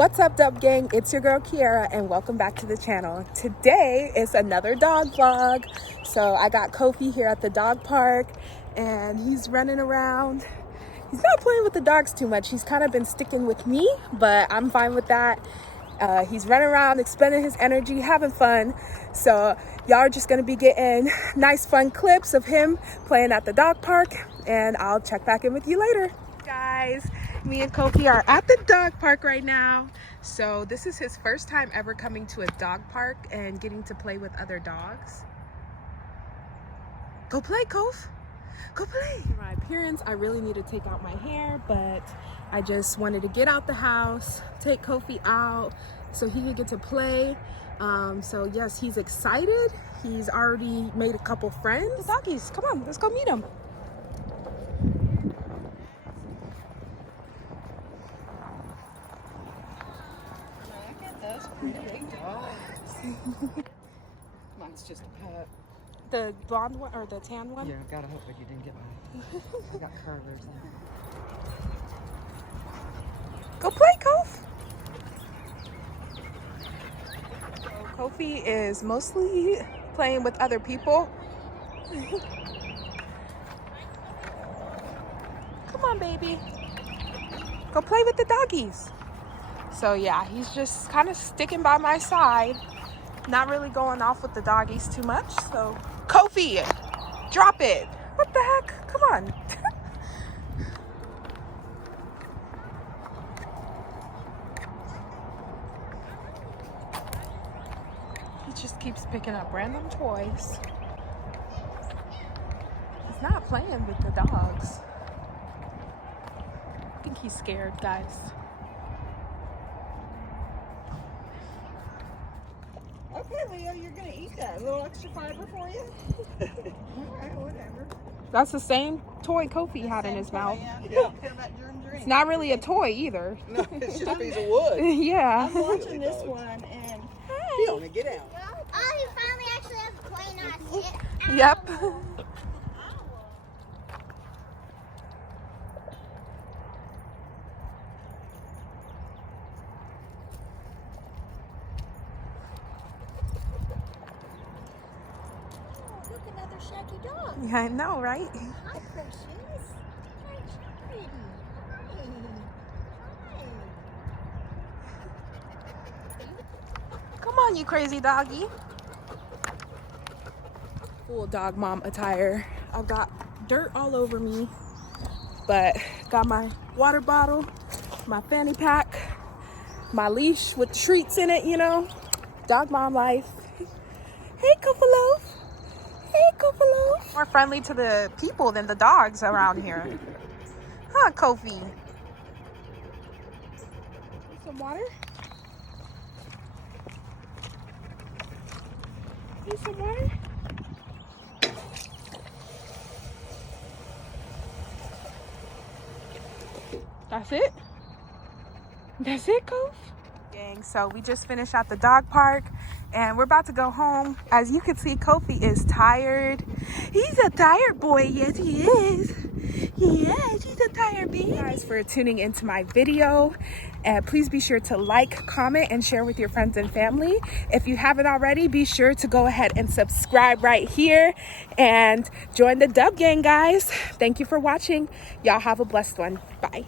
What's up, Dub Gang? It's your girl Kiara and welcome back to the channel. Today is another dog vlog. So I got Kofi here at the dog park and he's running around. He's not playing with the dogs too much. He's kind of been sticking with me, but I'm fine with that. He's running around, expending his energy, having fun. So y'all are just gonna be getting nice fun clips of him playing at the dog park, and I'll check back in with you later. Guys, me and Kofi are at the dog park right now. So this is his first time ever coming to a dog park and getting to play with other dogs. Go play, Kof. Go play. For my appearance, I really need to take out my hair, but I just wanted to get out the house, take Kofi out so he could get to play. So yes, he's excited. He's already made a couple friends. The doggies, come on, let's go meet him. Mine's just a pet. The blonde one or the tan one? Yeah, I gotta hope that you didn't get mine. I got curlers in there. Go play, Kof. So Kofi is mostly playing with other people. Come on, baby. Go play with the doggies. So yeah, he's just kind of sticking by my side. Not really going off with the doggies too much. So Kofi, drop it. What the heck? Come on. He just keeps picking up random toys. He's not playing with the dogs. I think he's scared, guys. Okay, Leo, you're gonna eat that. A little extra fiber for you? Alright, whatever. That's the same toy Kofi had in his mouth. Yeah. Feel that during drink. It's not really a toy either. No, it's just a piece of wood. Yeah. I'm watching this one and Fiona, get out. Oh, he finally actually has a play, not shit. Yep. Oh, look, another shaggy dog. Yeah, I know, right? Hi, Precious. Hi, pretty. Hi. Come on, you crazy doggy. Full dog mom attire. I've got dirt all over me, but got my water bottle, my fanny pack, my leash with treats in it, you know. Dog mom life. Hey, Kofi. Hey, Kofi. More friendly to the people than the dogs around here. Huh, Kofi? Some water? Need some water? That's it? That's it, Kof? Dang, so we just finished at the dog park and we're about to go home. As you can see, Kofi is tired. He's a tired boy. Yes, he is. Yes, he's a tired baby. Thank you guys for tuning into my video. And please be sure to like, comment, and share with your friends and family. If you haven't already, be sure to go ahead and subscribe right here and join the Dub Gang, guys. Thank you for watching. Y'all have a blessed one. Bye.